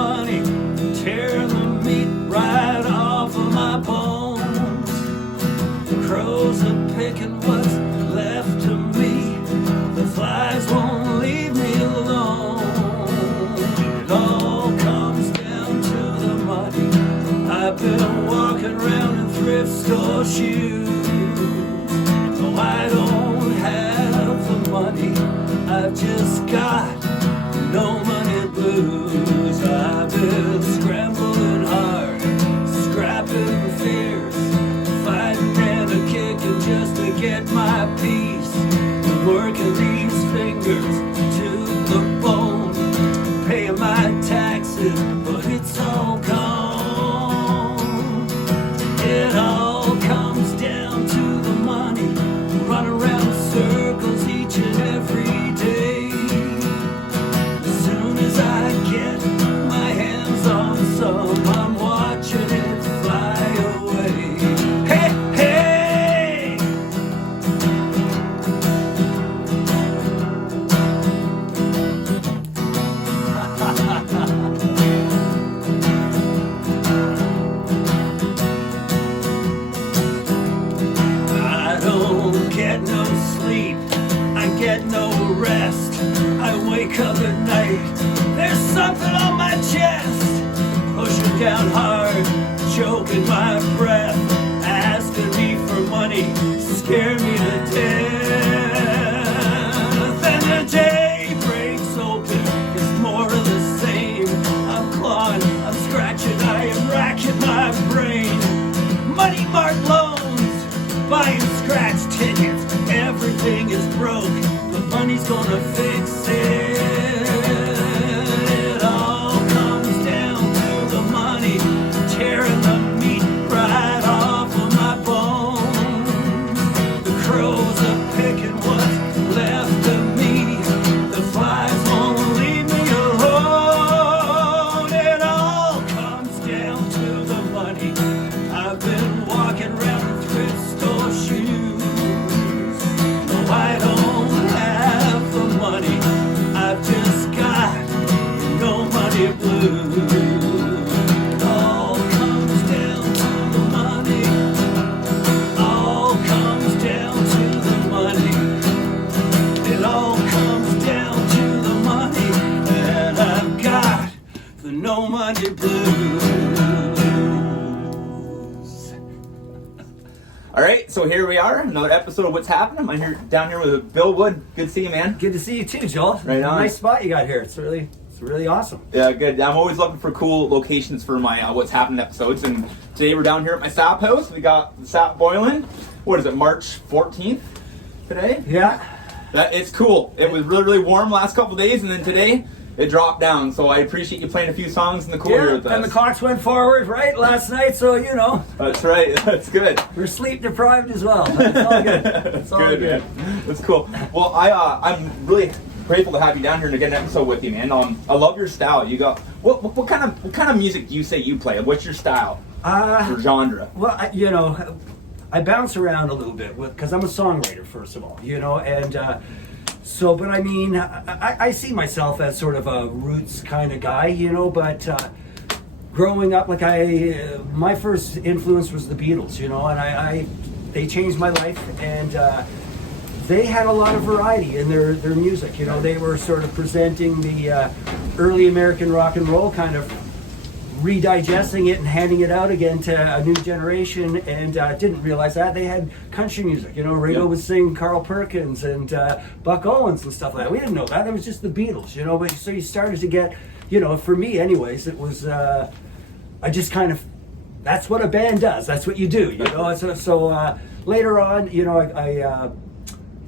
money, tearing the meat right off of my bones. The crows are picking what's left of me. The flies won't leave me alone. It all comes down to the money. I've been walking around in thrift store shoes. No, I don't have the money. I've just got no money blues. I've been scrambling hard, scrapping fears, fighting and a kicking just to get my peace. Working these fingers to the bone, paying my taxes, but it's all gone. It all comes down to the money. Run around in circles each and every day. As soon as I get my hands on some, I'm watching it fly away. Hey, hey! I don't get no sleep, I get no rest. I wake up at night, there's something on my chest, pushing down hard, choking my breath, asking me for money, scare me to death. Then the day breaks open, it's more of the same. I'm clawing, I'm scratching, I am racking my brain. Money marked loans, buying scratch tickets, everything is broke, but money's gonna fix it. It all comes down to the money, tearing the meat right off of my bones. The crows are picking what's left of me. The flies won't leave me alone. It all comes down to the money. I've been walking around in thrift store shoes. No, I don't have the money. I've just got no money blues. It all comes down to the money. All comes down to the money. It all comes down to the money. And I've got the no money blues. All right, so here we are, another episode of What's Happening. I'm here down here with Bill Wood. Good to see you, man. Good to see you too, Joel. Right on. Nice spot you got here. It's really awesome. Yeah, good. I'm always looking for cool locations for my What's Happening episodes, and today we're down here at my sap house. We got the sap boiling. What is it, March 14th today? Yeah. It's cool. It was really, really warm last couple days, and then today it dropped down. So I appreciate you playing a few songs in the cool here with us. And the clocks went forward, right, last night, so you know. That's right. That's good. We're sleep deprived as well, but it's all good. That's good, man. That's cool. Well, I'm really grateful to have you down here to get an episode with you, man. I love your style. You got what kind of music do you say you play? What's your style or genre? Well, I bounce around a little bit because I'm a songwriter, first of all, and but I mean, I see myself as sort of a roots kind of guy, but growing up, my first influence was the Beatles, and they changed my life, and they had a lot of variety in their music, they were sort of presenting the early American rock and roll, kind of redigesting it and handing it out again to a new generation, and didn't realize that they had country music. Ringo would sing Carl Perkins and Buck Owens and stuff like that. We didn't know that. It was just the Beatles, but so you started to get, for me anyways, it was, I just kind of, that's what a band does. That's what you do, So later on,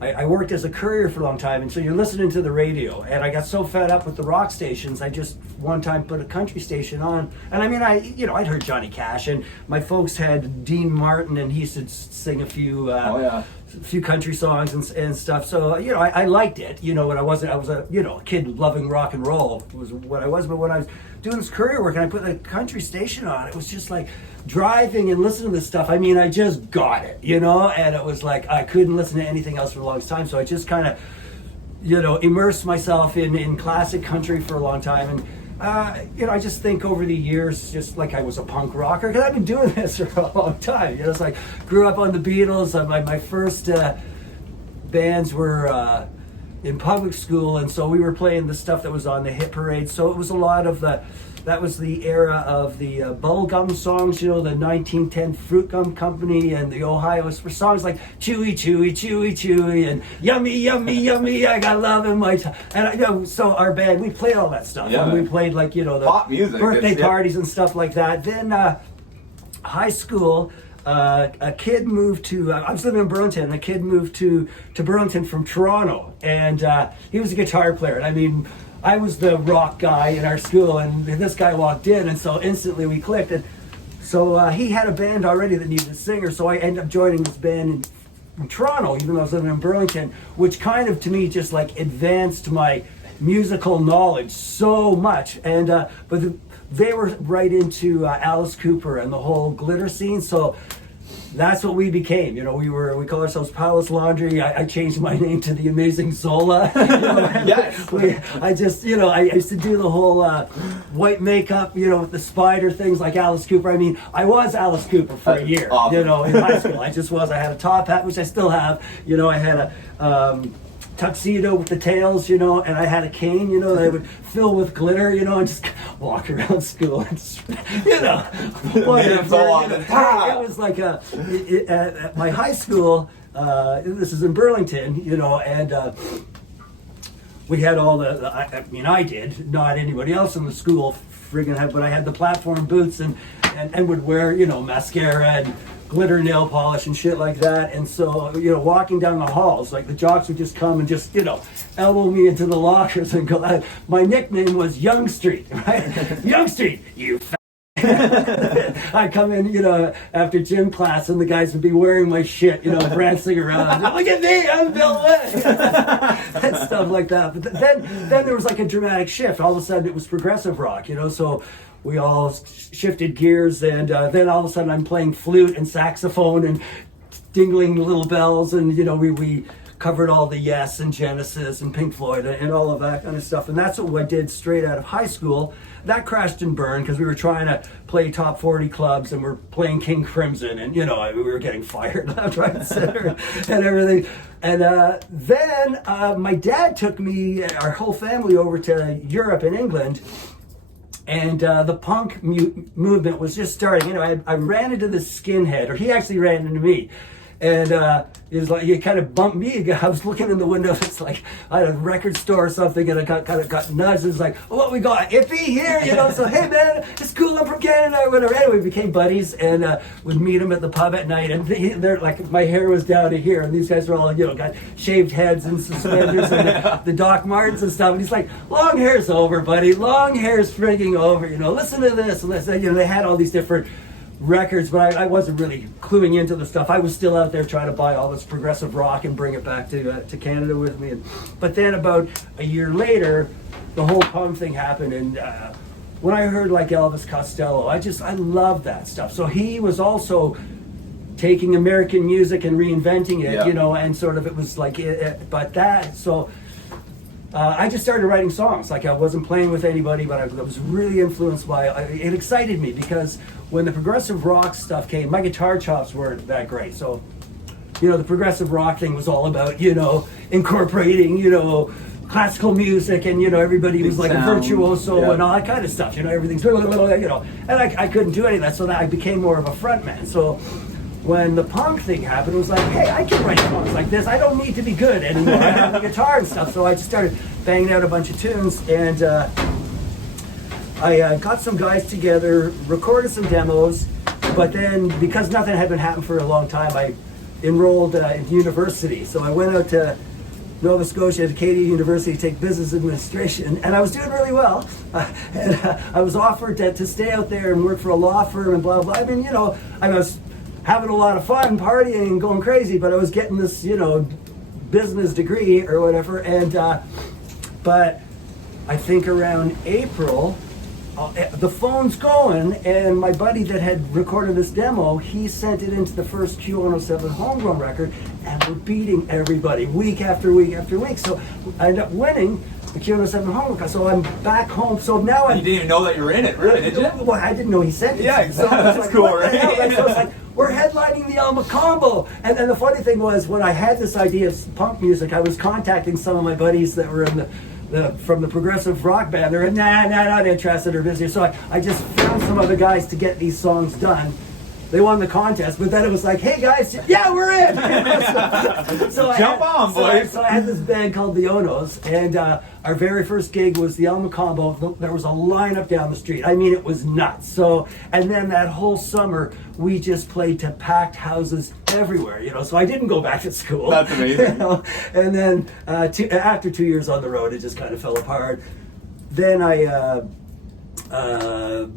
I worked as a courier for a long time, and so you're listening to the radio, and I got so fed up with the rock stations, I just one time put a country station on, and I mean, I'd heard Johnny Cash, and my folks had Dean Martin, and he used to sing a few country songs and stuff, so, I liked it, when I was a, kid loving rock and roll, was what I was, but when I was doing this courier work, and I put a country station on, it was just like, driving and listening to this stuff, I mean, I just got it, and it was like I couldn't listen to anything else for the longest time, so I just kind of, immersed myself in classic country for a long time, and I just think over the years, just like I was a punk rocker, because I've been doing this for a long time. It's like grew up on the Beatles. My first bands were in public school, and so we were playing the stuff that was on the hit parade. So it was a lot of that was the era of the bubblegum songs, the 1910 Fruit Gum Company and the Ohio's for songs like Chewy, Chewy, Chewy, Chewy, and Yummy, Yummy, Yummy, I got love in my tongue. And so our band, we played all that stuff. Yeah. And we played like, the pop music, birthday parties and stuff like that. Then high school, a kid moved to, I was living in Burlington, and a kid moved to Burlington from Toronto, and he was a guitar player. And I mean, I was the rock guy in our school, and this guy walked in, and so instantly we clicked. And so he had a band already that needed a singer, so I ended up joining this band in Toronto, even though I was living in Burlington, which kind of, to me, just like advanced my musical knowledge so much. And they were right into Alice Cooper and the whole glitter scene, so that's what we became. We call ourselves Palace Laundry. I changed my name to the Amazing Zola. Yes. I used to do the whole white makeup, with the spider things like Alice Cooper. I mean, I was Alice Cooper for a year, awesome. in high school. I just was. I had a top hat, which I still have. I had a tuxedo with the tails, and I had a cane, that I would fill with glitter, and just walk around school and whatever. It was like at my high school, this is in Burlington, and we had all I did, not anybody else in the school friggin' had, but I had the platform boots and would wear, mascara and glitter nail polish and shit like that. And so, walking down the halls, like the jocks would just come and just, elbow me into the lockers and go, my nickname was Young Street, right? Young Street, you I'd come in, after gym class, and the guys would be wearing my shit, prancing around. Look at me, I'm Bill Witt, and stuff like that. But then there was like a dramatic shift. All of a sudden, it was progressive rock, so we all shifted gears, and then all of a sudden, I'm playing flute and saxophone and dingling little bells, and we covered all the Yes and Genesis and Pink Floyd and all of that kind of stuff. And that's what I did straight out of high school. That crashed and burned because we were trying to play top 40 clubs, and we're playing King Crimson, and we were getting fired left, right, and center and everything. And then my dad took me, our whole family, over to Europe and England. And the punk movement was just starting. I ran into this skinhead, or he actually ran into me. And it was like, he kind of bumped me. I was looking in the window. It's like I had a record store or something, and I got nudged. It was like, oh, what we got? Ippy here, So hey man, it's cool. I'm from Canada or whatever. Anyway, we became buddies, and would meet him at the pub at night. And they're like, my hair was down to here, and these guys were all got shaved heads and suspenders and the Doc Martens and stuff. And he's like, long hair's over, buddy. Long hair's frigging over. Listen to this. And listen. They had all these different records, but I wasn't really cluing into the stuff. I was still out there trying to buy all this progressive rock and bring it back to Canada with me. But then about a year later, the whole punk thing happened, and when I heard like Elvis Costello, I loved that stuff. So he was also taking American music and reinventing it, and sort of it was like I just started writing songs. Like I wasn't playing with anybody, but I was really influenced by it. Excited me because when the progressive rock stuff came, my guitar chops weren't that great. So, the progressive rock thing was all about, incorporating, classical music, and everybody was like a virtuoso and all that kind of stuff. Everything's and I couldn't do any of that, so that I became more of a frontman. So when the punk thing happened, it was like, hey, I can write songs like this. I don't need to be good anymore. I have the guitar and stuff. So I just started banging out a bunch of tunes, and I got some guys together, recorded some demos, but then because nothing had been happening for a long time, I enrolled in university. So I went out to Nova Scotia at Acadia University to take business administration, and I was doing really well. And I was offered to stay out there and work for a law firm and blah, blah. I mean, I was having a lot of fun, partying and going crazy, but I was getting this, business degree or whatever. And but I think around April, the phone's going, and my buddy that had recorded this demo, he sent it into the first Q107 homegrown record, and we're beating everybody week after week after week. So I ended up winning the Q107 home. So I'm back home. So now I'm. You didn't even know that you were in it, really, did you? Well, I didn't know he said it. Yeah, exactly. So That's like, cool, what the right? hell? Like, so it's like, we're headlining the Alma Combo. And the funny thing was, when I had this idea of punk music, I was contacting some of my buddies that were in from the progressive rock band. They're not interested or busy. So I just found some other guys to get these songs done. They won the contest, but then it was like, hey guys, yeah, we're in. Jump on, boys. So I had this band called the Onos, and our very first gig was the Alma Combo. There was a lineup down the street. I mean, it was nuts. So, and then that whole summer, we just played to packed houses everywhere, So I didn't go back to school. That's amazing. And then after 2 years on the road, it just kind of fell apart. Then I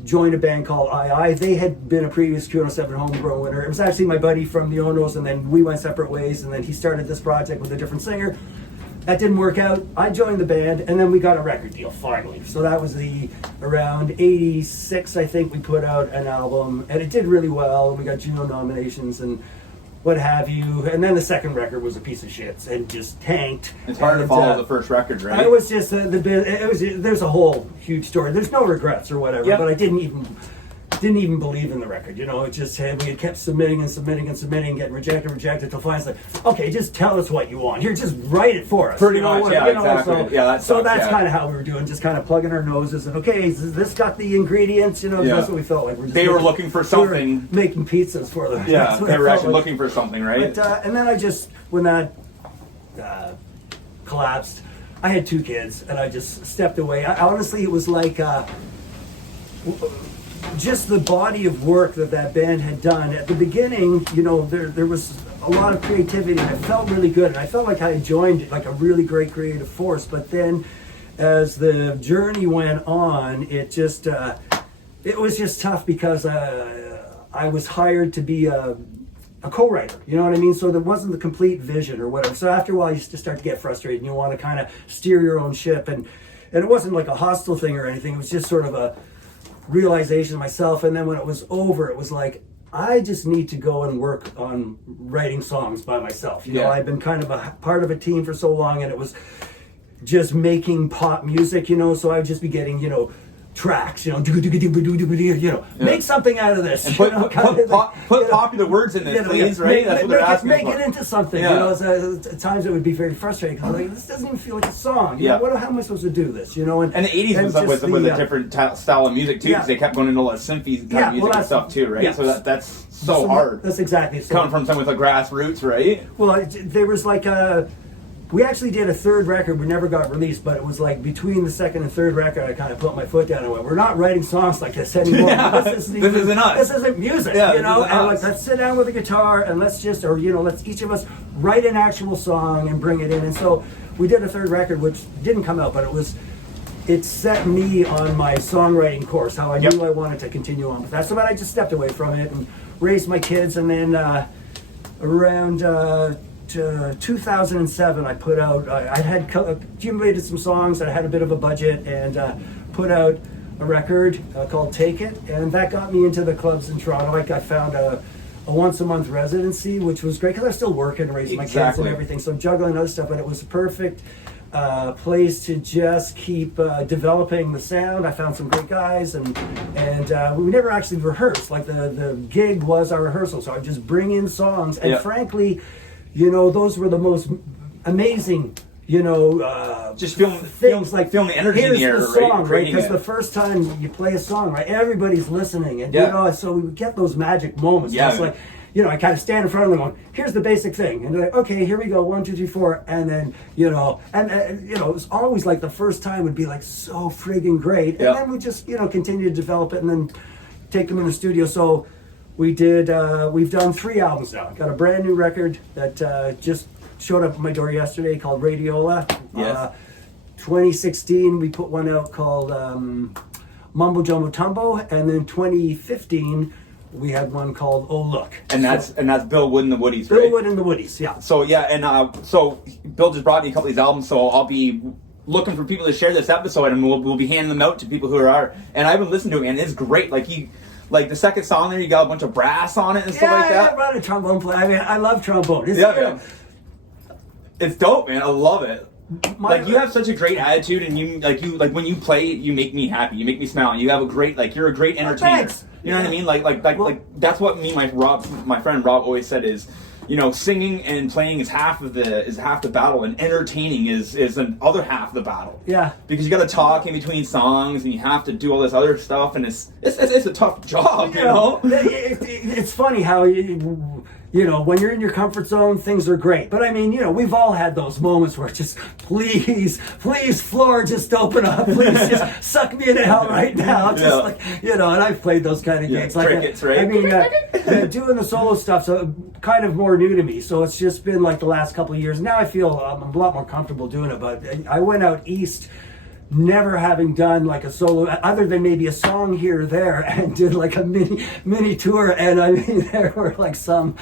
joined a band called II. They had been a previous Q107 homegrown winner. It was actually my buddy from the Onos, and then we went separate ways, and then he started this project with a different singer. That didn't work out. I joined the band, and then we got a record deal, finally. So that was around 86, I think, we put out an album, and it did really well, and we got Juno nominations, and what have you. And then the second record was a piece of shit and just tanked. It's hard to follow the first record, right? It was just there's a whole huge story. There's no regrets or whatever, Yep. but I didn't even believe in the record. It just we had kept submitting, getting rejected till finally it's like, okay, just tell us what you want. Here, just write it for us. Pretty much, yeah, exactly. So that's yeah. kind of how we were doing, just kind of plugging our noses and okay, this got the ingredients. Yeah. That's what we felt like. They were looking for something. We were making pizzas for them. Yeah, That's what they it were felt actually like. looking for something, right? But, and then when that collapsed, I had 2 kids, and I just stepped away. Honestly, it was like just the body of work that band had done. At the beginning, there was a lot of creativity, and I felt really good, and I felt like I had joined like a really great creative force. But then, as the journey went on, it was just tough because I was hired to be a co-writer, you know what I mean? So there wasn't the complete vision or whatever. So after a while, you just start to get frustrated, and you want to kind of steer your own ship. And it wasn't like a hostile thing or anything. It was just sort of a realization of myself. And then when it was over, it was like, I just need to go and work on writing songs by myself. I've been kind of a part of a team for so long, and it was just making pop music, so I would just be getting, tracks, make something out of this. And put popular words in this, please, right? That's what they're asking Make for. it into something. Yeah. At times it would be very frustrating. I was like, this doesn't even feel like a song. Yeah. How am I supposed to do this? And the 80s was with a different style of music too, because they kept going into a lot of synthy kind of music and stuff too, right? Yeah. So that's so hard. That's exactly so. Coming from someone with grassroots, right? Well, there was like we actually did a third record. We never got released, but it was like between the second and third record, I kind of put my foot down and went, we're not writing songs like this anymore. Yeah. This isn't us. This isn't music, Yeah, and like, let's sit down with a guitar and let's each of us write an actual song and bring it in. And so we did a third record, which didn't come out, but it set me on my songwriting course, how I knew I wanted to continue on with that. So I just stepped away from it and raised my kids, and then around 2007, I put out, I had accumulated some songs, I had a bit of a budget, and put out a record called Take It, and that got me into the clubs in Toronto. I found a once-a-month residency, which was great, because I was still working, raising my kids and everything, so I'm juggling other stuff, but it was a perfect place to just keep developing the sound. I found some great guys, and we never actually rehearsed. Like the gig was our rehearsal, so I would just bring in songs, and frankly, those were the most amazing, just feeling the energy in the air, the song, right? Because the first time you play a song, right, everybody's listening, and so we would get those magic moments. Yeah. It's like, I kind of stand in front of them going, here's the basic thing. And they're like, okay, here we go, 1, 2, 3, 4. And then, it was always like the first time would be like so friggin' great. And then we just, continue to develop it and then take them in the studio. So we've done 3 albums now. Got a brand new record that just showed up at my door yesterday called Radiola. Yes. 2016, we put one out called Mumbo Jumbo Tumbo. And then 2015, we had one called Oh Look. And that's Bill Wood and the Woodies, right? Bill Wood and the Woodies, yeah. So so Bill just brought me a couple of these albums, so I'll be looking for people to share this episode, and we'll be handing them out to people who are. And I've been listening to it, and it's great. Like the second song there, you got a bunch of brass on it and stuff like that. Yeah, I run a trombone player. I mean, I love trombone. It's dope, man. I love it. like you have such a great attitude, and you like when you play, you make me happy. You make me smile. You have a great you're a great entertainer. Thanks. You know what I mean? Like that's what my friend Rob always said is, you know, singing and playing is half the battle, and entertaining is the other half of the battle. Yeah. Because you got to talk in between songs, and you have to do all this other stuff, and it's a tough job, you know. It's funny how you know, when you're in your comfort zone, things are great. But I mean, you know, we've all had those moments where just, please, floor, just open up. Please, just suck me into hell right now. Just like, you know, and I've played those kind of gigs. Like, crickets, right? I mean, doing the solo stuff's kind of more new to me. So it's just been like the last couple of years. Now I feel I'm a lot more comfortable doing it. But I went out east, never having done like a solo other than maybe a song here or there, and did like a mini tour, and I mean there were like some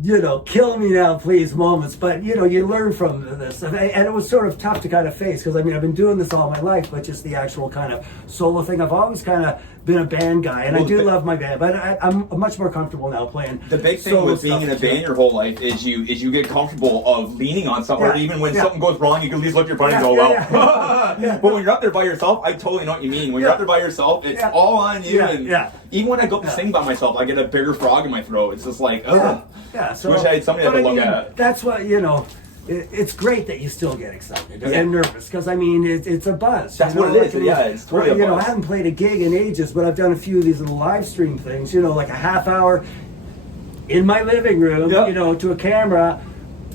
you know, kill me now please moments, but you know, you learn from this, and it was sort of tough to kind of face, because I mean I've been doing this all my life, but just the actual kind of solo thing, I've always kind of been a band guy, and I do love my band, but I'm much more comfortable now playing. The big thing with being in a band your whole life is you get comfortable of leaning on something, or even when something goes wrong, you can at least look at your buddy and go, well. But when you're up there by yourself, I totally know what you mean. When you're up there by yourself, it's all on you. Even when I go up to sing by myself, I get a bigger frog in my throat. It's just like, ugh. So, wish I had somebody to look at. That's what, you know, it's great that you still get excited and nervous, because I mean it's a buzz. That's you know? what it is. It's totally a buzz. You know, I haven't played a gig in ages, but I've done a few of these little live stream things. You know, like a half hour in my living room. You know, to a camera.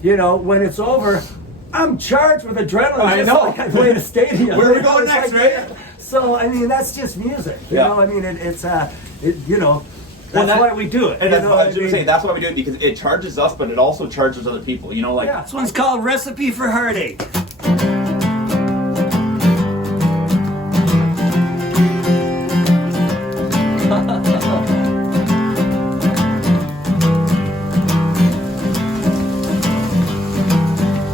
You know, when it's over, I'm charged with adrenaline. I know. Like I played a stadium. Where are we going next, right? So I mean, that's just music. You know, I mean, it's you know. That's why we do it. And that's what I was going to say. That's why we do it, because it charges us, but it also charges other people. You know, like this one's called "Recipe for Heartache."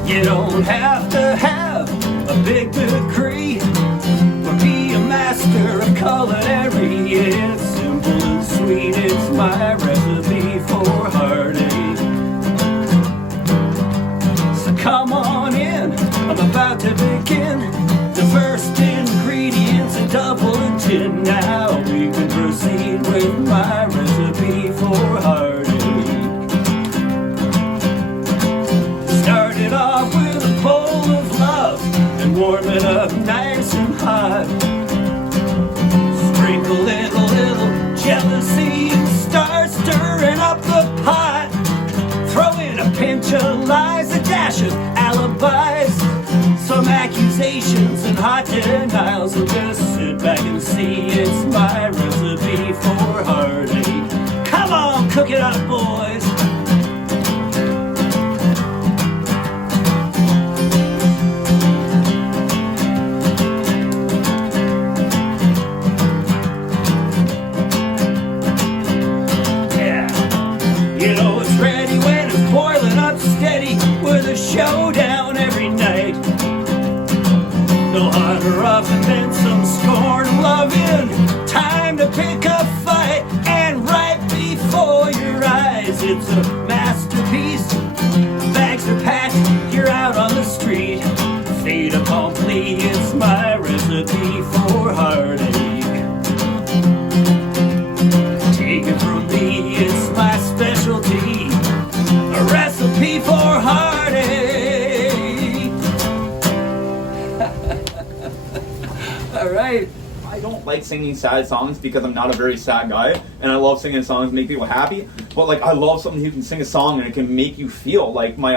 You don't have to have a big degree or be a master of culinary. It's simple and sweet. It's my recipe for heartache. So come on in, I'm about to begin. The first ingredients a double and tin. Now we can proceed with my recipe for heartache. Started off with a bowl of love and warm it up nice and hot. Sprinkle in a little jealousy and start stirring up the pot. Throw in a pinch of lies, a dash of alibis, some accusations and hot denials, and just sit back and see. It's my recipe for heartache. Come on, cook it up, boys. Showdown every night. No hotter up and then some scorn and loving. Time to pick a fight, and right before your eyes, it's a masterpiece. Bags are packed, you're out on the street. Fait accompli, it's my recipe for heartache. Take it from me, it's my specialty. A recipe for heartache. All right. I don't like singing sad songs because I'm not a very sad guy, and I love singing songs that make people happy. But like, I love someone who can sing a song and it can make you feel. Like my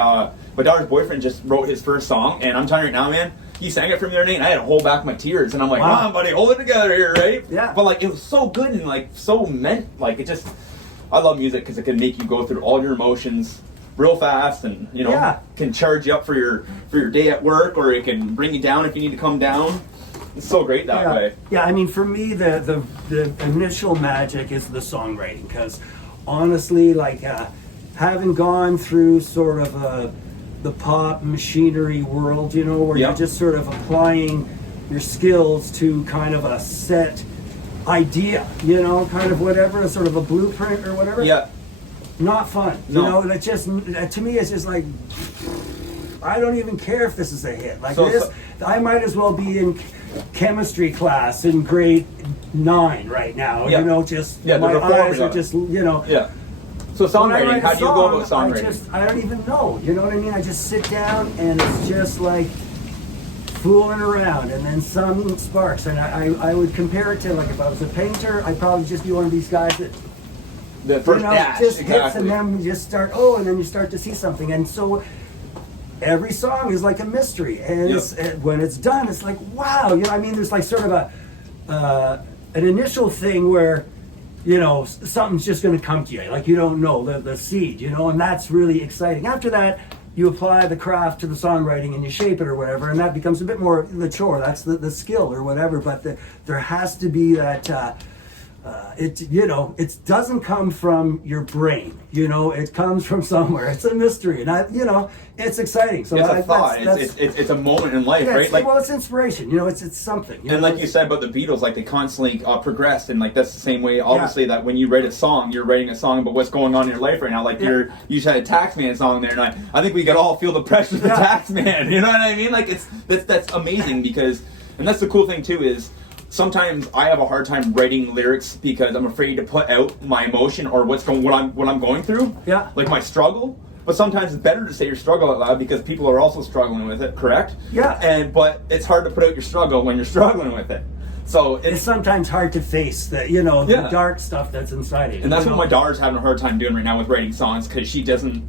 daughter's boyfriend just wrote his first song, and I'm telling you right now, man, he sang it for me the other day, and I had to hold back my tears, and I'm like, wow. Come on, buddy, hold it together here, right? Yeah. But like, it was so good and like so meant. Like, it just, I love music because it can make you go through all your emotions real fast, and you know, can charge you up for your day at work, or it can bring you down if you need to come down. It's so great that way. Yeah, I mean, for me, the initial magic is the songwriting, because honestly, like having gone through sort of the pop machinery world, you know, where you're just sort of applying your skills to kind of a set idea, you know, kind of whatever, sort of a blueprint or whatever. Yeah. Not fun, you know. That just, to me, it's just like, I don't even care if this is a hit. Like So- this, I might as well be in chemistry class in grade 9 right now. Yeah. You know, just Yeah, my there's a eyes formula. are just, you know. Yeah. So When I songwriting, write a how do you go about song, songwriting? I don't even know. You know what I mean? I just sit down and it's just like fooling around, and then some sparks. And I would compare it to, like, if I was a painter, I'd probably just be one of these guys that, The first you know, dash, just hits, exactly. and then you just start, and then you start to see something. And so every song is like a mystery, and when it's done, it's like, wow. You know, I mean, there's like sort of an initial thing where, you know, something's just going to come to you, like you don't know the seed, you know, and that's really exciting. After that, you apply the craft to the songwriting and you shape it or whatever, and that becomes a bit more the chore. That's the skill or whatever. But there has to be that. It doesn't come from your brain. You know, it comes from somewhere. It's a mystery, and it's exciting. So It's a thought. that's It's a moment in life, yeah, right? well, it's inspiration. You know, it's something. And like you said about the Beatles, like they constantly progressed, and like that's the same way. Obviously, that when you write a song, you're writing a song about what's going on in your life right now. Like you just had a Taxman song there, and I think we could all feel the pressure of the Taxman. You know what I mean? Like that's amazing because, and that's the cool thing too is. Sometimes I have a hard time writing lyrics because I'm afraid to put out my emotion or what I'm going through. Yeah. Like my struggle. But sometimes it's better to say your struggle out loud because people are also struggling with it, correct? Yeah. But it's hard to put out your struggle when you're struggling with it. So it's sometimes hard to face the dark stuff that's inside you. And that's what my daughter's having a hard time doing right now with writing songs because she doesn't.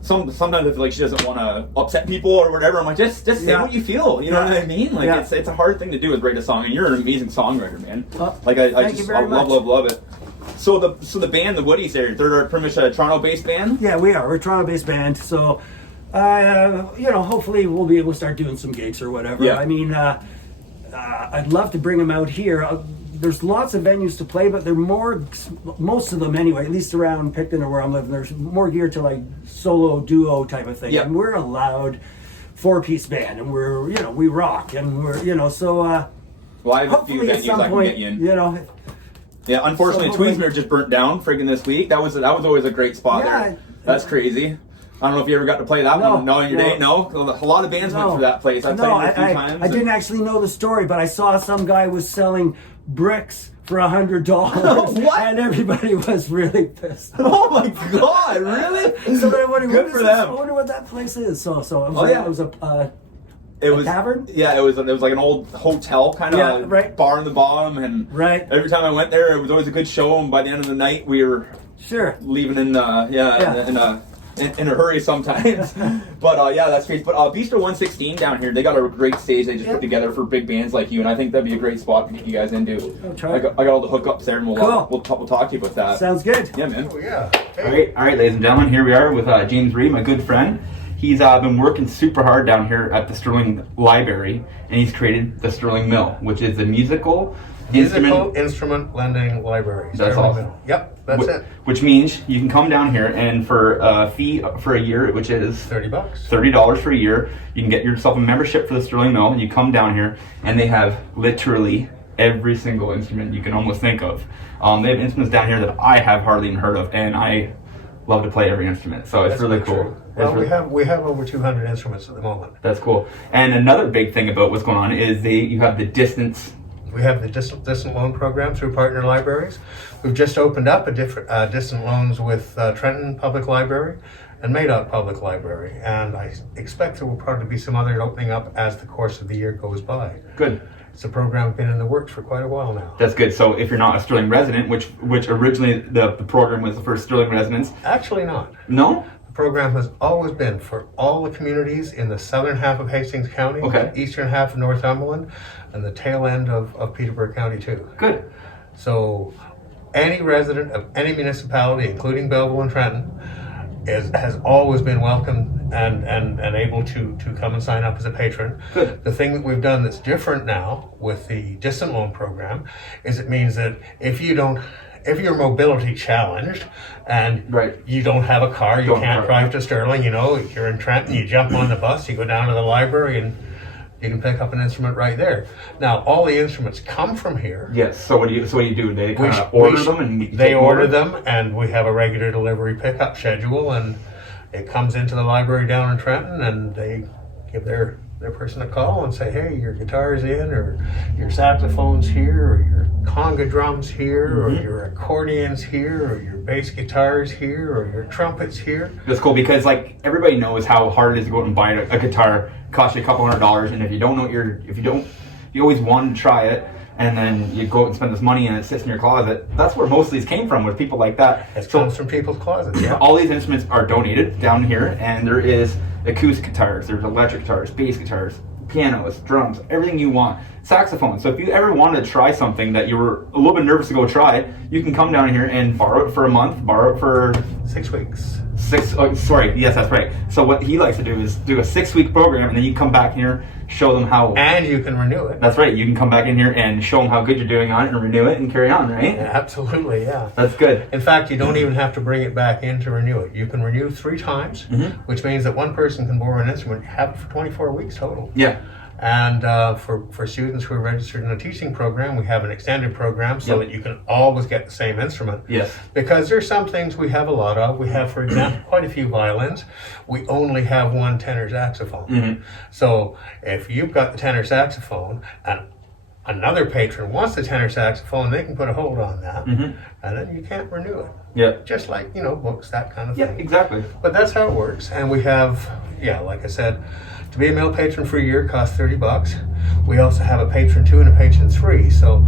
Sometimes I feel like she doesn't want to upset people or whatever. I'm like, just say what you feel. You know what I mean? Like it's a hard thing to do is write a song, and you're an amazing songwriter, man. Like I love it. So the band, the Woodies, they're pretty much a Toronto-based band. Yeah, we are. We're a Toronto-based band. So, hopefully we'll be able to start doing some gigs or whatever. Yeah. I mean, I'd love to bring them out here. There's lots of venues to play, but they're most of them anyway, at least around Picton or where I'm living, there's more geared to like solo, duo type of thing. Yep. And we're a loud 4-piece band, and we rock, and we're, so Well, I have a few hopefully at venues some I can point, get you in. Yeah, unfortunately, so hopefully- Tweezmer just burnt down friggin' this week. That was always a great spot there. That's crazy. I don't know if you ever got to play that one. No, in your day? No? A lot of bands went through that place. I played it a few times. I didn't actually know the story, but I saw some guy was selling bricks for $100. What? And everybody was really pissed. Oh my god, really? So they're wondering, Good for them. I wonder what that place is. So it was It was tavern? Yeah, it was like an old hotel kind of bar in the bottom, and every time I went there, it was always a good show. And by the end of the night, we were leaving in in a hurry sometimes. But that's great. But Bistro 116 down here, they got a great stage they just put together for big bands like you, and I think that'd be a great spot to get you guys into. I got all the hookups there, and we'll talk to you about that. Sounds good. Yeah, man. Oh yeah. All right, ladies and gentlemen, here we are with James Ried, my good friend. He's been working super hard down here at the Stirling Library, and he's created the Stirling M.I.L.L, which is a musical instrument lending library. That's awesome. Yep, that's it. Which means you can come down here, and for a fee for a year, which is $30. $30 for a year, you can get yourself a membership for the Stirling M.I.L.L, and you come down here, and they have literally every single instrument you can almost think of. They have instruments down here that I have hardly even heard of, and I love to play every instrument, so it's really cool. True. Well, we have over 200 instruments at the moment. That's cool. And another big thing about what's going on is you have the distance. We have the distant loan program through partner libraries. We've just opened up a different distant loans with Trenton Public Library and Madoc Public Library, and I expect there will probably be some other opening up as the course of the year goes by. Good. It's a program been in the works for quite a while now. That's good. So if you're not a Stirling resident, which originally the program was for Stirling residents. Actually not. No? The program has always been for all the communities in the southern half of Hastings County, the eastern half of Northumberland, and the tail end of Peterborough County too. Good. So any resident of any municipality, including Belleville and Trenton, has always been welcome and able to come and sign up as a patron. Good. The thing that we've done that's different now with the distant loan program is it means that if you're mobility challenged and you don't have a car, you can't drive to Stirling, you're in Trenton, you jump on the bus, you go down to the library, and you can pick up an instrument right there. Now, all the instruments come from here. Yes. So what do you do? They order them, and they order them, and we have a regular delivery pickup schedule, and it comes into the library down in Trenton, and they give their person a call and say, hey, your guitar's in, or your saxophone's here, or your conga drums here, or your accordion's here, or your bass guitar's here, or your trumpet's here. That's cool because like everybody knows how hard it is to go out and buy a guitar. It costs you a couple $100, and if you don't know you always wanted to try it, and then you go out and spend this money and it sits in your closet. That's where most of these came from, with people like that. It comes from people's closets. Yeah. All these instruments are donated down here, and there is acoustic guitars, there's electric guitars, bass guitars, pianos, drums, everything you want. Saxophone. So if you ever wanted to try something that you were a little bit nervous to go try, you can come down here and borrow it for a month, borrow it for 6 weeks. Yes, that's right. So what he likes to do is do a 6-week program, and then you come back here, show them how. And you can renew it. That's right. You can come back in here and show them how good you're doing on it, and renew it, and carry on, right? Yeah, absolutely, yeah. That's good. In fact, you don't even have to bring it back in to renew it. You can renew 3 times, which means that one person can borrow an instrument, have it for 24 weeks total. Yeah. And for students who are registered in a teaching program, we have an extended program so that you can always get the same instrument. Yes. Because there's some things we have a lot of. We have, for example, quite a few violins. We only have one tenor saxophone. So if you've got the tenor saxophone and another patron wants the tenor saxophone, they can put a hold on that, and then you can't renew it. Yeah. Just like, books, that kind of thing. Yeah, exactly. But that's how it works. And we have, like I said, to be a male patron for a year costs $30. We also have a patron 2 and a patron 3. So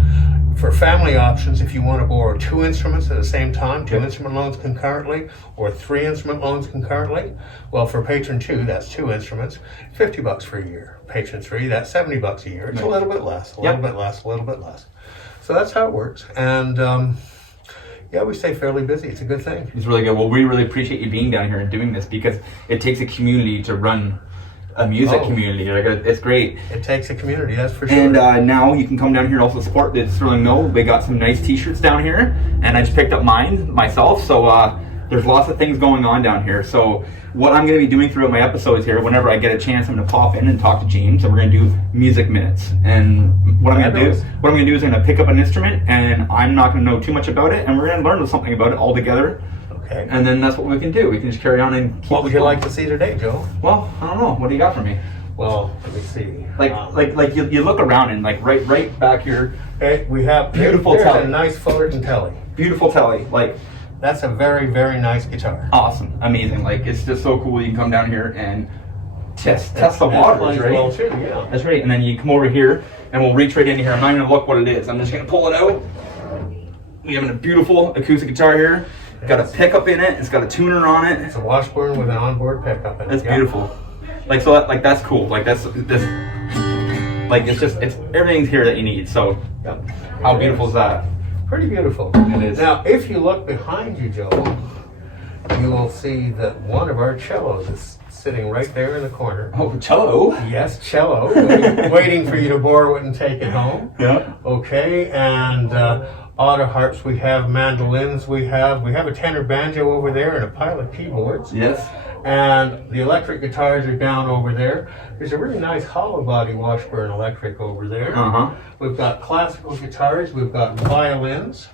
for family options, if you want to borrow 2 instruments at the same time, 2 instrument loans concurrently, or 3 instrument loans concurrently, well, for patron 2, that's 2 instruments, $50 for a year. Patron 3, that's $70 a year. It's a little bit less, a little bit less, a little bit less. So that's how it works. And we stay fairly busy. It's a good thing. It's really good. Well, we really appreciate you being down here and doing this, because it takes a community to run a music community. It's great. It takes a community, that's for sure. And now you can come down here and also support the Stirling M.I.L.L. They got some nice t-shirts down here, and I just picked up mine myself. So there's lots of things going on down here. So what I'm going to be doing throughout my episodes here, whenever I get a chance, I'm going to pop in and talk to James, and we're going to do music minutes. And what I'm going to do is I'm going to pick up an instrument, and I'm not going to know too much about it, and we're going to learn something about it all together. Okay. And then that's what we can do. We can just carry on and keep. What would you like to see today, Joe? Well, I don't know. What do you got for me? Well, let me see. Like you look around, and like right back here. Okay, we have beautiful telly. A nice Fullerton telly. Beautiful telly. Like that's a very, very nice guitar. Awesome, amazing. Like it's just so cool. You can come down here and test the waters, right? Well too, yeah. That's right. And then you come over here, and we'll reach right in here. I'm not gonna look what it is. I'm just gonna pull it out. We have a beautiful acoustic guitar here. Got a pickup in it. It's got a tuner on it. It's a Washburn with an onboard pickup in it. That's beautiful. Like so, that's cool. Like it's everything's here that you need. So, how beautiful is that? Pretty beautiful. It is. Now, if you look behind you, Joe, you will see that one of our cellos is sitting right there in the corner. Oh, cello? Yes, cello. waiting for you to borrow it and take it home. Yeah. Okay, and auto harps we have, mandolins we have a tenor banjo over there and a pile of keyboards. Yes. And the electric guitars are down over there. There's a really nice hollow body Washburn electric over there. We've got classical guitars. We've got violins.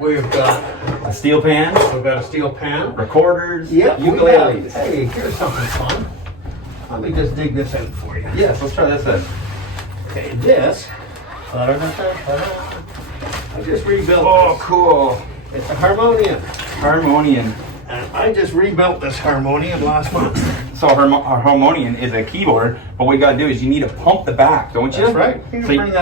We've got a steel pan. We've got a steel pan. Recorders. Yep. Ukuleles. Hey, here's something fun. Let me just dig this out for you. Yes, let's try this out. Okay, this. I just rebuilt. Oh, this. cool. It's a harmonium. Harmonium. And I just rebuilt this harmonium last month. So our harmonium is a keyboard, but what you gotta do is you need to pump the back, don't you? That's right. You so bring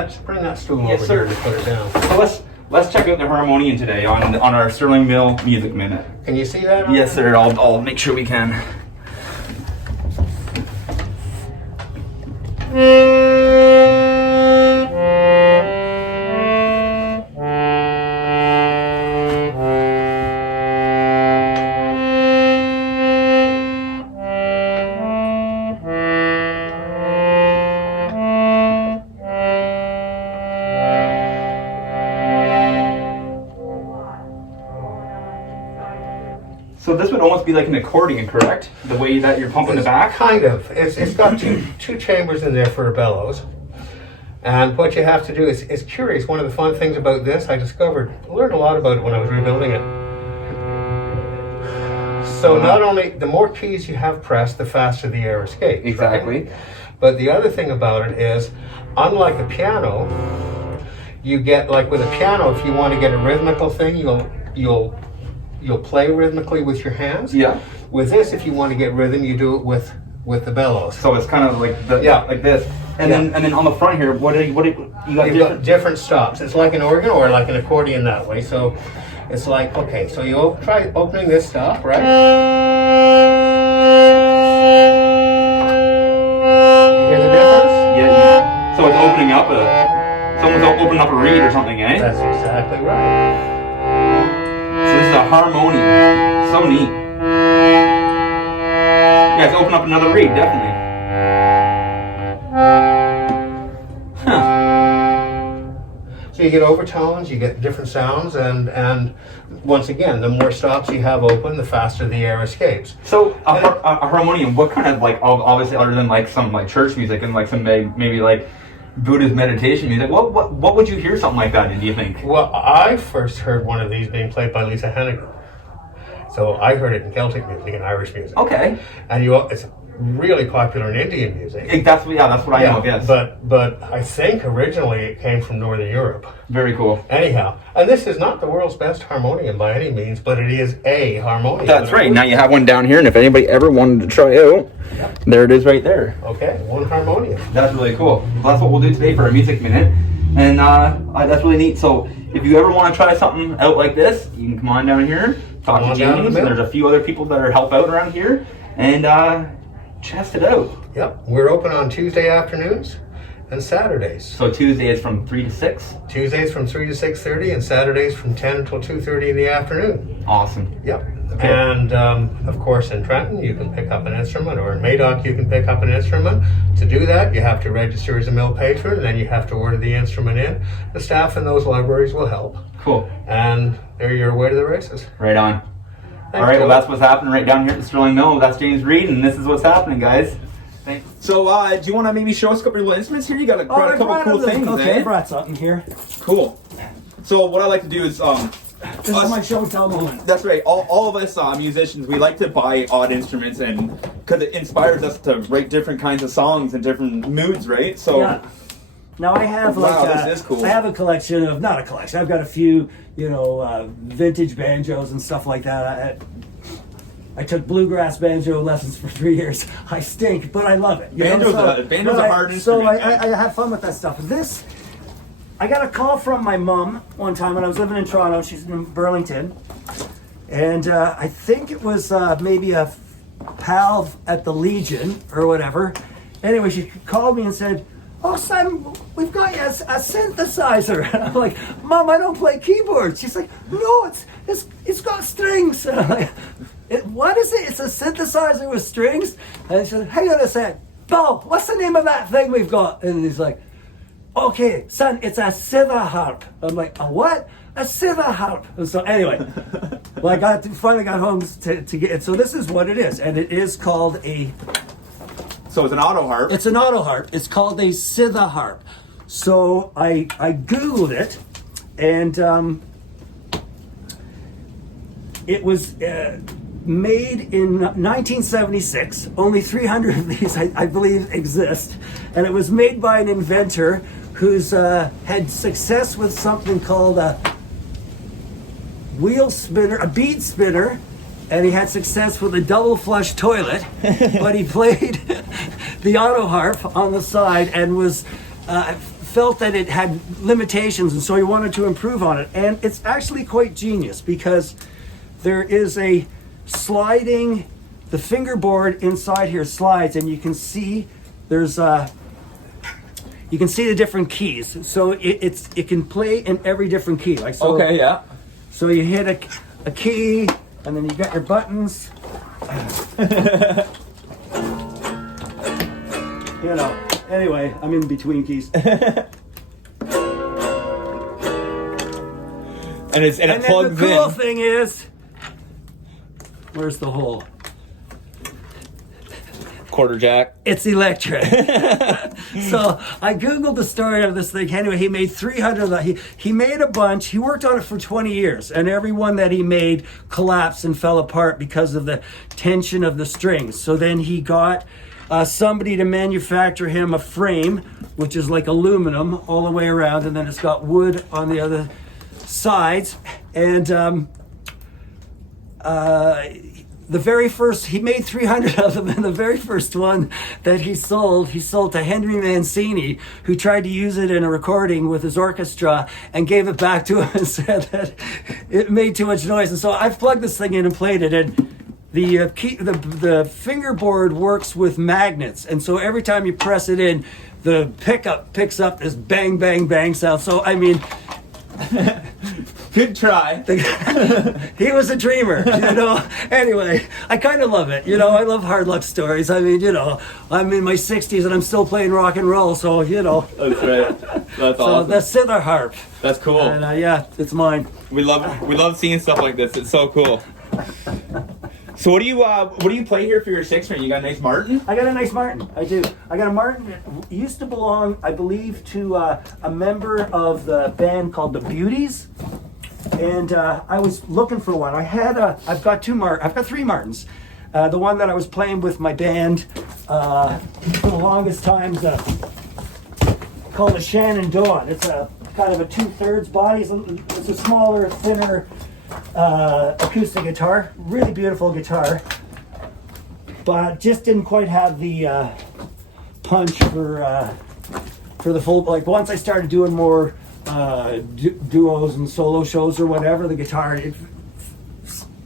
that stool over sir. here and put it down. So let's check out the harmonium today on our Stirling M.I.L.L. Music Minute. Can you see that? Yes, sir. I'll make sure we can. So this would almost be like an accordion, correct? The way that you're pumping the back? Kind of. It's got two chambers in there for bellows. And what you have to do is, it's curious. One of the fun things about this, I learned a lot about it when I was rebuilding it. So not only the more keys you have pressed, the faster the air escapes. Exactly. Right? But the other thing about it is, unlike a piano, you get, like with a piano, if you want to get a rhythmical thing, you'll play rhythmically with your hands. Yeah. With this, if you want to get rhythm, you do it with the bellows. So it's kind of like like this. And then on the front here, what do you got? You've got different stops. It's like an organ or like an accordion that way. So it's like, okay, so you try opening this stop, right? You hear the difference? Yeah. So it's opening up someone's opening up a reed or something, eh? That's exactly right. So this is a harmonium. So neat. Yeah, it's open up another reed, definitely. Huh. So you get overtones, you get different sounds, and once again, the more stops you have open, the faster the air escapes. So a harmonium, what kind of, like, obviously other than like some like church music and like some maybe like Buddhist meditation music, what would you hear something like that in, do you think? Well, I first heard one of these being played by Lisa Hennigan. So I heard it in Celtic music and Irish music. Okay. And it's really popular in Indian music. That's what I know, yes. But I think originally it came from Northern Europe. Very cool. Anyhow, and this is not the world's best harmonium by any means, but it is a harmonium. That's right. Now you have one down here, and if anybody ever wanted to try out, there it is right there. Okay, one harmonium. That's really cool. Well, that's what we'll do today for our music minute. And that's really neat. So if you ever want to try something out like this, you can come on down here, talk to James, and there's a few other people that are help out around here, and test it out. Yep, we're open on Tuesday afternoons and Saturdays. So Tuesday is from 3 to 6? Tuesdays from 3 to 6:30, and Saturdays from 10 until 2:30 in the afternoon. Awesome. Yep. Okay. And of course in Trenton you can pick up an instrument, or in Madoc you can pick up an instrument. To do that you have to register as a mill patron, and then you have to order the instrument in. The staff in those libraries will help. Cool. And they're your way to the races. Right on. Thanks, all right, Joe. well, that's what's happening right down here at the Stirling Mill. That's James Ried, and this is what's happening, guys. Thanks. So, do you want to maybe show us a couple of little instruments here? You got brought a couple of cool things, Okay, eh? I brought something here. Cool. So, what I like to do is, this is my show and tell moment. That's right. All of us musicians, we like to buy odd instruments, and because it inspires us to write different kinds of songs and different moods, right? So. Yeah. Now I have this is cool. I have a collection of, not a collection, I've got a few, vintage banjos and stuff like that. I took bluegrass banjo lessons for 3 years. I stink, but I love it. Banjo's a hard instrument. So I have fun with that stuff. I got a call from my mom one time when I was living in Toronto. She's in Burlington. And I think it was maybe a pal at the Legion or whatever. Anyway, she called me and said, "Oh, son, we've got you a synthesizer." And I'm like, "Mom, I don't play keyboards." She's like, "No, it's got strings." And I'm like, "What is it? It's a synthesizer with strings?" And she said, "Hang on a sec. Bo, what's the name of that thing we've got?" And he's like, "Okay, son, it's a Sith Harp." I'm like, "A what?" "A Sith Harp." And so anyway, well, finally got home to get it. So this is what it is. And it is called a... So it's an auto harp. It's an auto harp. It's called a Sith Harp. So I Googled it, and it was made in 1976. Only 300 of these, I believe, exist. And it was made by an inventor who's had success with something called a wheel spinner, a bead spinner, and he had success with a double flush toilet, but he played the auto harp on the side and was felt that it had limitations, and so he wanted to improve on it. And it's actually quite genius because there is a sliding, the fingerboard inside here slides, and you can see there's you can see the different keys. So it can play in every different key. Like so. Okay, yeah. So you hit a key, and then you got your buttons. Anyway, I'm in between keys. And it And plugs then the cool in. thing is, where's the hole? quarter jack. It's electric. So I Googled the story of this thing. Anyway, he made 300 of that. He made a bunch. He worked on it for 20 years, and every one that he made collapsed and fell apart because of the tension of the strings. So then he got somebody to manufacture him a frame, which is like aluminum all the way around, and then it's got wood on the other sides. And the very first, he made 300 of them, and the very first one that he sold to Henry Mancini, who tried to use it in a recording with his orchestra and gave it back to him and said that it made too much noise. And so I've plugged this thing in and played it, and the fingerboard works with magnets, and so every time you press it in, the pickup picks up this bang, bang, bang sound. So I mean, good try. He was a dreamer, you know. Anyway, I kind of love it, you know. I love hard luck stories. I mean, you know, I'm in my 60s and I'm still playing rock and roll, so you know. That's right. That's so awesome. the Sith Harp. That's cool. And yeah, it's mine. We love seeing stuff like this. It's so cool. So what do you play here for your six string? You got a nice Martin? I got a nice Martin. I do. I got a Martin that used to belong, I believe, to a member of the band called the Beauties, and I was looking for one. I've got three Martins. The one that I was playing with my band for the longest time is called a Shannon Dawn. It's a kind of a 2/3 body. It's a smaller, thinner acoustic guitar, really beautiful guitar, but just didn't quite have the punch for the full. Like once I started doing more duos and solo shows or whatever, the guitar it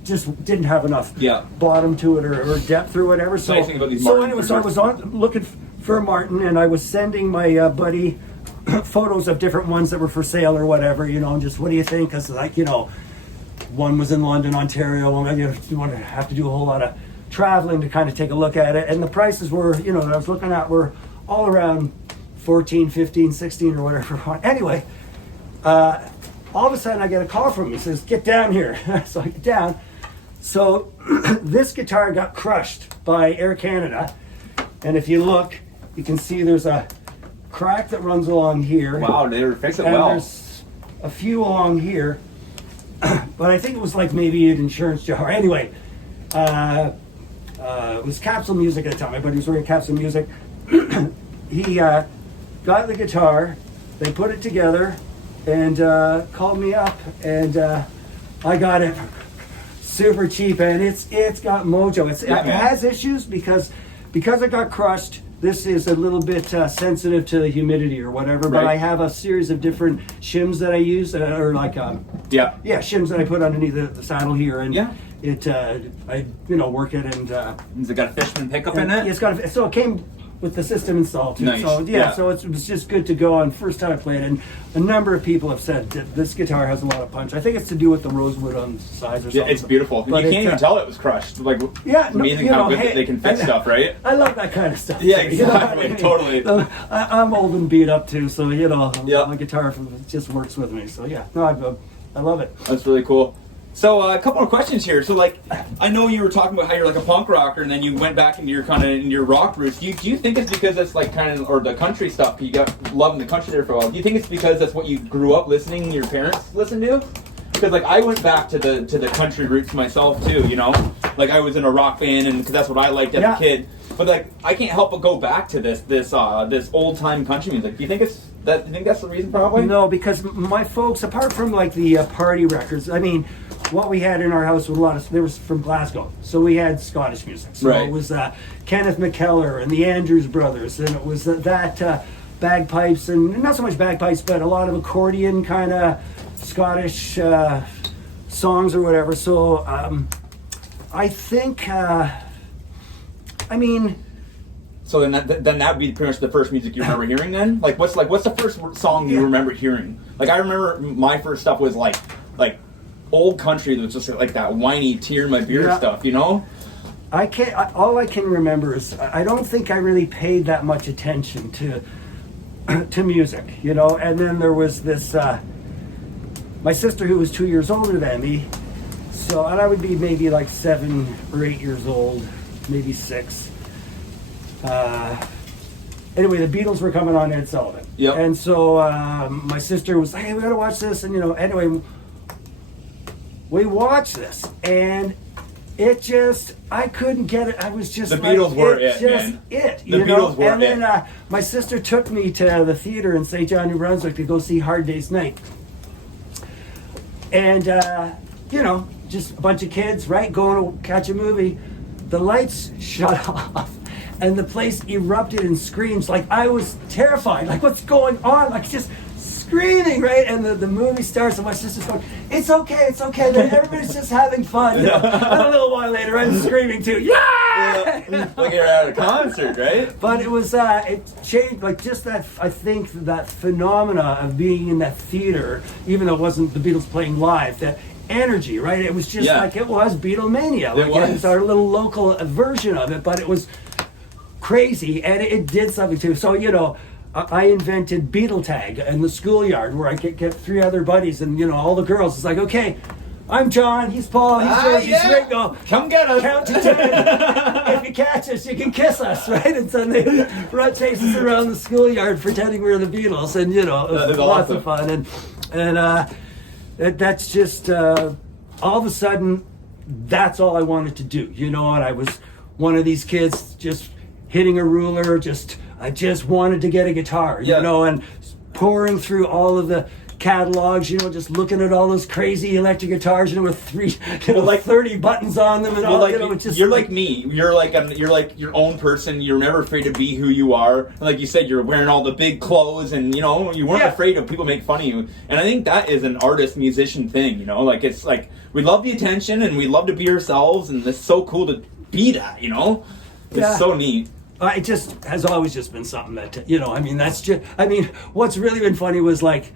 just didn't have enough bottom to it or depth or whatever. So anyway, so I was looking for a Martin, and I was sending my buddy photos of different ones that were for sale or whatever, you know, and just what do you think? Because like, you know, one was in London, Ontario, and you want to have to do a whole lot of traveling to kind of take a look at it. And the prices were, you know, that I was looking at were all around 14, 15, 16 or whatever. Anyway, all of a sudden I get a call from him. He says, get down here. So I get down. So this guitar got crushed by Air Canada. And if you look, you can see there's a crack that runs along here. Wow, they fixed it and well. There's a few along here. But I think it was like maybe an insurance jar. Anyway, it was Capsule Music at the time. My buddy was wearing Capsule Music. He got the guitar, they put it together, and called me up, and I got it super cheap, and it's got mojo. It has issues because it got crushed. This is a little bit sensitive to the humidity or whatever, but I have a series of different shims that I use, or like shims that I put underneath the saddle here, and I work it, and has it got a Fishman pickup in it? It's got so it came with the system installed too. Nice. So so it was just good to go. And first time I played it, and a number of people have said that this guitar has a lot of punch. I think it's to do with the rosewood on the sides or something. Yeah, it's beautiful. But you can't even tell it was crushed. Like, it's amazing how good they can fix stuff, right? I love that kind of stuff. Yeah, exactly. You know what I mean? Totally. I'm old and beat up too, so my guitar just works with me. So I love it. That's really cool. So a couple of questions here. So like, I know you were talking about how you're like a punk rocker, and then you went back into your rock roots. Do you think it's because that's like or the country stuff? You got loving the country there for a while. Do you think it's because that's what you grew up listening? Your parents listened to? Because like I went back to the country roots myself too. You know, like I was in a rock band, and because that's what I liked as a kid. But like I can't help but go back to this old time country music. Do you think that's the reason probably? No, because my folks, apart from like the party records, I mean, what we had in our house was there was from Glasgow, so we had Scottish music. So it was Kenneth McKellar and the Andrews Brothers, and it was that bagpipes, and not so much bagpipes, but a lot of accordion kind of Scottish songs or whatever. So I think, So then that would be pretty much the first music you remember hearing then? Like what's the first song you remember hearing? Like I remember my first stuff was like old country that was just like that whiny tear in my beer stuff, you know? All I can remember is I don't think I really paid that much attention to music, you know? And then there was this, my sister who was 2 years older than me, and I would be maybe like 7 or 8 years old, maybe 6. anyway, the Beatles were coming on Ed Sullivan. Yep. And so my sister was like, hey, we gotta watch this. And, anyway, we watched this. And it just, I couldn't get it. I was just The like, Beatles were it's it, just man. it. The Beatles were and it. then my sister took me to the theater in St. John, New Brunswick to go see Hard Day's Night. And, just a bunch of kids, right, going to catch a movie. The lights shut off. And the place erupted in screams. Like, I was terrified. Like, what's going on? Like, just screaming, right? And the movie starts, and my sister's going, it's okay. Then everybody's just having fun. And a little while later, I'm screaming too. Yeah! Like you're at a concert, right? But it was, it changed, like, just that, I think, that phenomena of being in that theater, even though it wasn't the Beatles playing live, that energy, right? It was just like it was Beatlemania. Like, it was our little local version of it, but it was crazy, and it did something too. So, I invented Beatle Tag in the schoolyard where I could get 3 other buddies and, all the girls. It's like, okay, I'm John, he's Paul, he's George, he's Ringo. Come get us. Count to 10. If you catch us, you can kiss us, right? And so they run chases around the schoolyard pretending we're the Beatles, and, it was lots of fun. And that's just, all of a sudden, that's all I wanted to do, and I was one of these kids just hitting a ruler, I just wanted to get a guitar, and pouring through all of the catalogs, just looking at all those crazy electric guitars, with 30 buttons on them and all, you're like me. You're like your own person. You're never afraid to be who you are. And like you said, you're wearing all the big clothes, and you weren't afraid of people make fun of you. And I think that is an artist musician thing. Like it's like we love the attention and we love to be ourselves, and it's so cool to be that. It's so neat. It just has always just been something that, that's just, what's really been funny was like,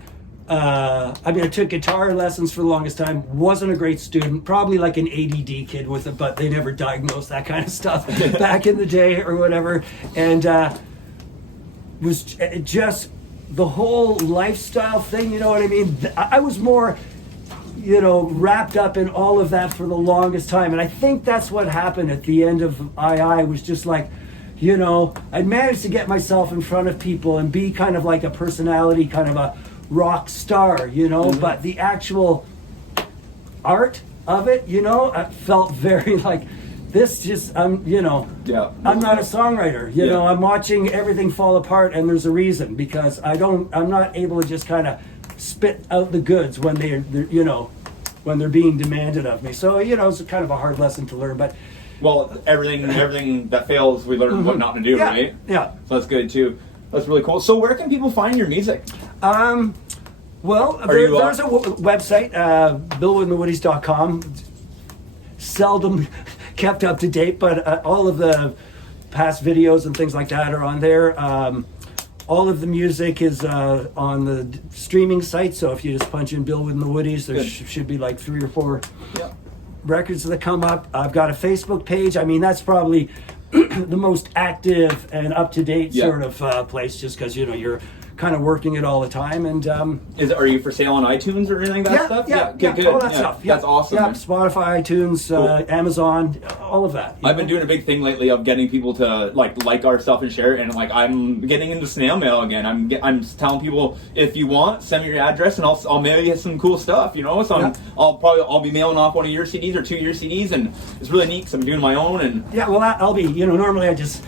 I took guitar lessons for the longest time, wasn't a great student, probably like an ADD kid with it, but they never diagnosed that kind of stuff back in the day or whatever. And was just the whole lifestyle thing, I was more, wrapped up in all of that for the longest time. And I think that's what happened at the end of II was just like, I'd managed to get myself in front of people and be kind of like a personality, kind of a rock star, but the actual art of it, I felt very like this just, I'm not a songwriter, I'm watching everything fall apart, and there's a reason, because I'm not able to just kind of spit out the goods when they're when they're being demanded of me. So, it's kind of a hard lesson to learn, but well, everything that fails, we learn what not to do, right? Yeah. So that's good too. That's really cool. So where can people find your music? Well, there's a website, billwithandthewoodies.com. Seldom kept up to date, but all of the past videos and things like that are on there. All of the music is on the streaming site, so if you just punch in Bill Within the Woodies, there should be like 3 or 4 records that come up. I've got a Facebook page. That's probably the most active and up-to-date sort of place, just because you're kind of working it all the time. And are you for sale on iTunes or anything like that stuff? Good. All that stuff. That's awesome. Yeah, Spotify, iTunes, cool. Amazon, all of that. I've been doing a big thing lately of getting people to like our stuff and share it, and like I'm getting into snail mail again. I'm telling people, if you want, send me your address and I'll mail you some cool stuff. So I'll be mailing off one of your CDs or 2 of your CDs, and it's really neat because I'm doing my own. And I'll be normally I just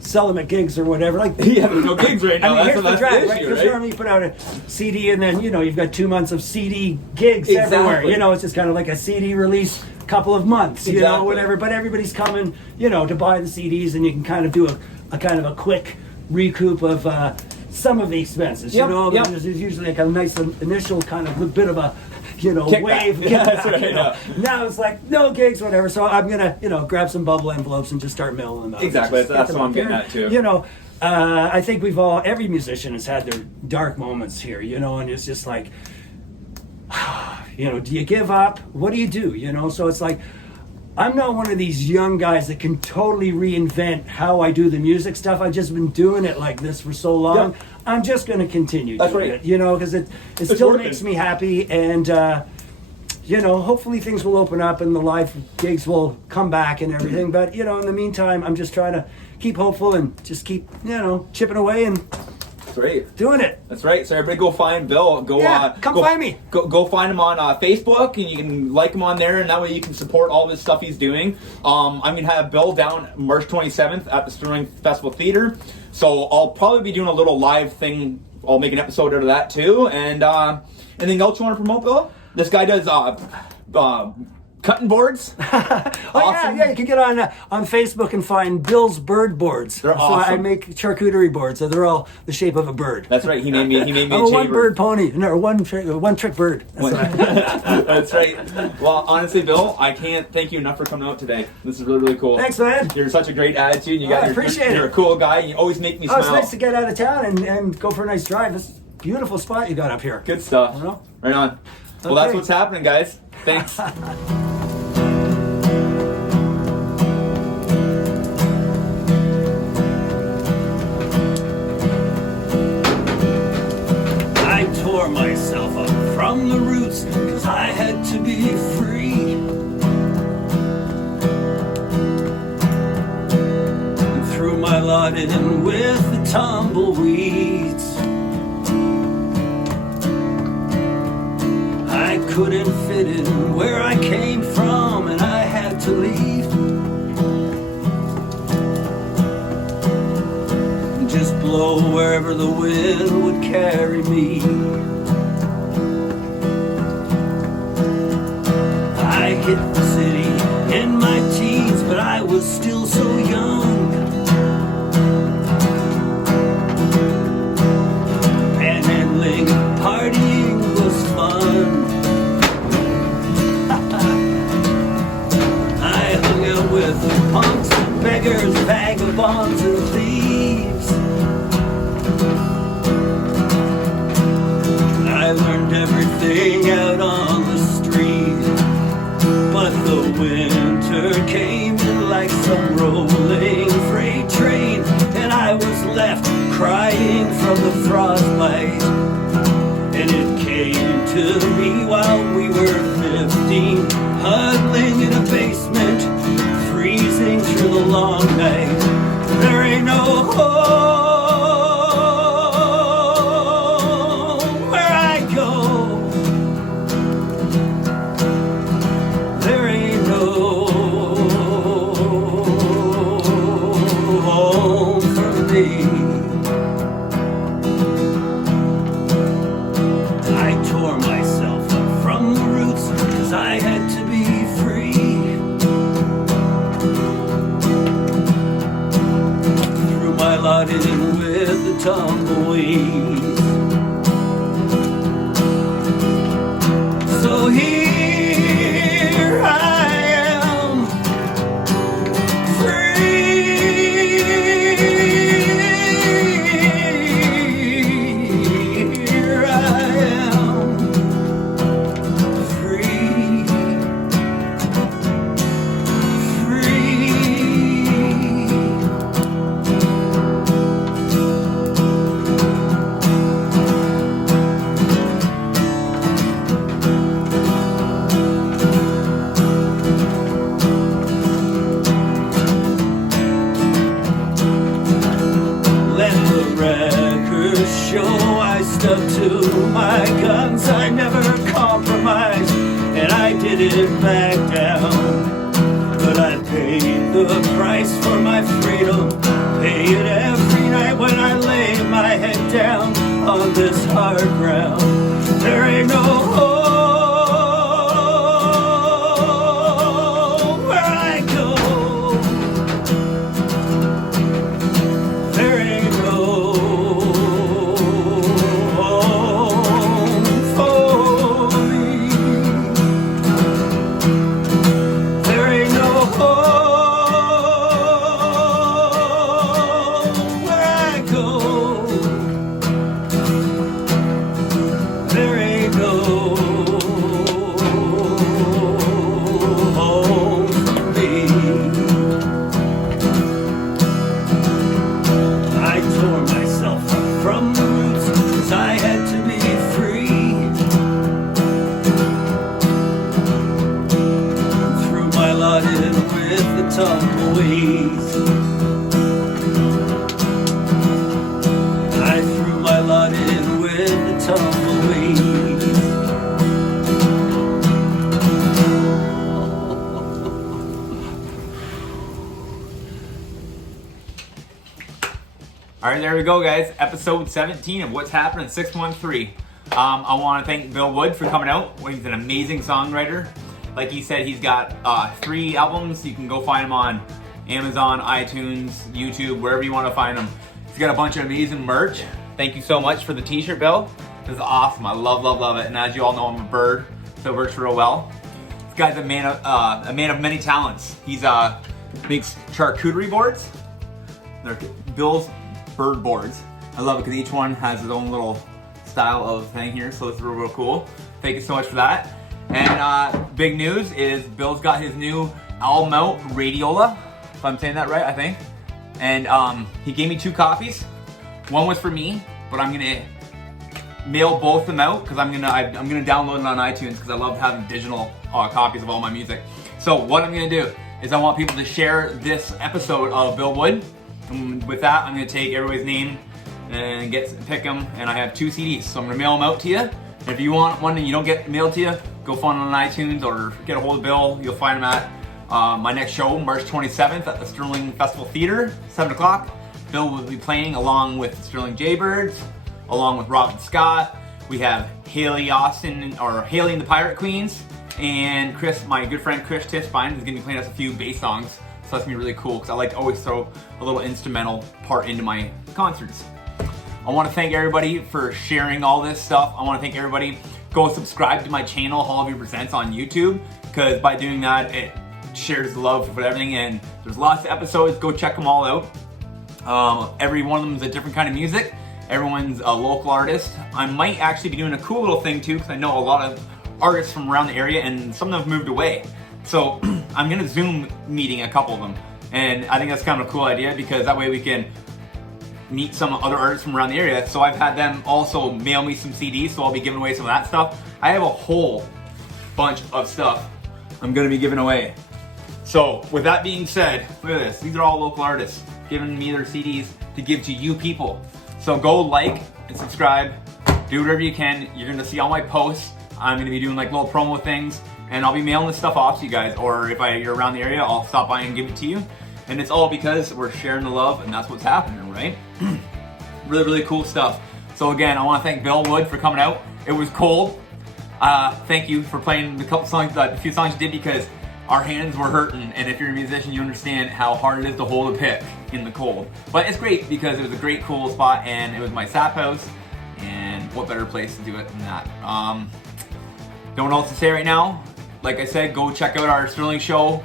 sell them at gigs or whatever. Like there's no gigs right now. Here's the drag, right? Because normally you put out a CD and then you've got 2 months of CD gigs everywhere. It's just kind of like a CD release, couple of months, whatever. But everybody's coming, to buy the CDs, and you can kind of do a kind of a quick recoup of some of the expenses. There's usually like a nice initial kind of a bit of a wave. That's right. Now it's like no gigs, whatever. So I'm gonna, grab some bubble envelopes and just start mailing them out. Exactly. That's what I'm getting at too. I think every musician has had their dark moments here, and it's just like, do you give up? What do you do? So it's like, I'm not one of these young guys that can totally reinvent how I do the music stuff. I've just been doing it like this for so long. Yeah. I'm just going to continue doing it, because it still makes me happy. And, hopefully things will open up and the live gigs will come back and everything. But, in the meantime, I'm just trying to keep hopeful and just keep, chipping away and That's right. doing it. That's right. So everybody go find Bill. Come find me. Go find him on Facebook, and you can like him on there, and that way you can support all this stuff he's doing. I'm going to have Bill down March 27th at the Stirling Festival Theater. So I'll probably be doing a little live thing. I'll make an episode out of that too. And anything else you want to promote, Bill? This guy does cutting boards. Awesome. Yeah. You can get on Facebook and find Bill's Bird Boards. They're awesome. I make charcuterie boards, so they're all the shape of a bird. That's right. He made me a I'm a one bird pony. No, one trick bird. That's right. Well, honestly, Bill, I can't thank you enough for coming out today. This is really, really cool. Thanks, man. You're such a great attitude. I appreciate it. You're a cool guy. You always make me smile. It's nice to get out of town and go for a nice drive. This beautiful spot you got up here. Good stuff. You know? Right on. Well, that's what's happening, guys. Thanks. I tore myself up from the roots, 'cause I had to be free. And threw my lot in with the tumbleweeds. I couldn't fit in where I came from, and I had to leave. Just blow wherever the wind would carry me. I hit the city in my teens, but I was still so young. Panhandling, partying was fun. I hung out with punks, beggars, vagabonds, and thieves. I learned everything out on the street, but the winter came in like some rolling freight train, and I was left crying from the frostbite. And it came to me while we were 15, huddling in a basement, freezing through the long night. There ain't no home where I go. There ain't no home for me. I tore myself up from the roots, 'cause I had to be free. Threw my lot in with the tumbleweeds. So here I am, free. Here I am, free. Let the record show I stuck to my guns. I never compromised, and I didn't back down. But I paid the price for my freedom, pay it every night when I lay my head down on this hard ground. There ain't no home where I go. There ain't no home for me. There ain't no home where I go. There ain't no home for me. I tore myself up from the roots, 'cause I had to be free. Threw my lot in with the tumbleweeds. tumbleweed. All right, there we go, guys. Episode 17 of What's Happening 613. I want to thank Bill Wood for coming out. He's an amazing songwriter. Like he said, he's got 3 albums. You can go find him on Amazon, iTunes, YouTube, wherever you want to find him. He's got a bunch of amazing merch. Thank you so much for the t-shirt, Bill. This is awesome. I love it. And as you all know, I'm a bird, so it works real well. This guy's a man of many talents. He's makes charcuterie boards. They're Bill's bird boards. I love it because each one has his own little style of thing here, so it's real cool. Thank you so much for that. And big news is Bill's got his new M.I.L.L Radiola, if I'm saying that right, I think. And he gave me 2 copies. One was for me, but I'm gonna mail both of them out because I'm gonna download it on iTunes because I love having digital copies of all my music. So what I'm gonna do is I want people to share this episode of Bill Wood. And with that, I'm gonna take everybody's name and pick them, and I have 2 CDs, so I'm gonna mail them out to you. And if you want one and you don't get mailed to you, go find them on iTunes or get a hold of Bill. You'll find them at my next show, March 27th at the Stirling Festival Theater, 7 o'clock. Bill will be playing along with Sterling Jaybirds, along with Robin Scott. We have Haley Austin, or Haley and the Pirate Queens, and Chris, my good friend Chris Tispine, is gonna be playing us a few bass songs. So that's gonna be really cool because I like to always throw a little instrumental part into my concerts. I want to thank everybody for sharing all this stuff. I want to thank everybody. Go subscribe to my channel, Hall of You Presents on YouTube, because by doing that, it shares the love for everything. And there's lots of episodes. Go check them all out. Every one of them is a different kind of music. Everyone's a local artist. I might actually be doing a cool little thing too, because I know a lot of artists from around the area, and some of them have moved away. So I'm gonna Zoom meeting a couple of them, and I think that's kind of a cool idea because that way we can meet some other artists from around the area. So I've had them also mail me some CDs, so I'll be giving away some of that stuff. I have a whole bunch of stuff I'm gonna be giving away. So with that being said, look at this. These are all local artists giving me their CDs to give to you people. So go like and subscribe, do whatever you can. You're gonna see all my posts. I'm gonna be doing like little promo things, and I'll be mailing this stuff off to you guys, or if you're around the area, I'll stop by and give it to you. And it's all because we're sharing the love, and that's what's happening, right? Really cool stuff. So again, I want to thank Bill Wood for coming out. It was cold. Thank you for playing the few songs you did, because our hands were hurting, and if you're a musician, you understand how hard it is to hold a pick in the cold. But it's great because it was a great, cool spot, and it was my sap house, and what better place to do it than that? Don't know what to say right now. Like I said, go check out our Stirling show.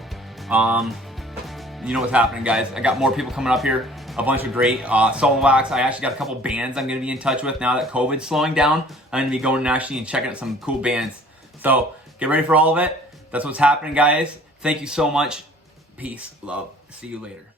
You know what's happening, guys. I got more people coming up here. A bunch of great solo acts. I actually got a couple bands I'm going to be in touch with now that COVID's slowing down. I'm going to be going nationally and checking out some cool bands. So get ready for all of it. That's what's happening, guys. Thank you so much. Peace, love. See you later.